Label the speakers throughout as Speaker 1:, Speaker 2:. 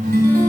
Speaker 1: Mm-hmm.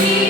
Speaker 1: see.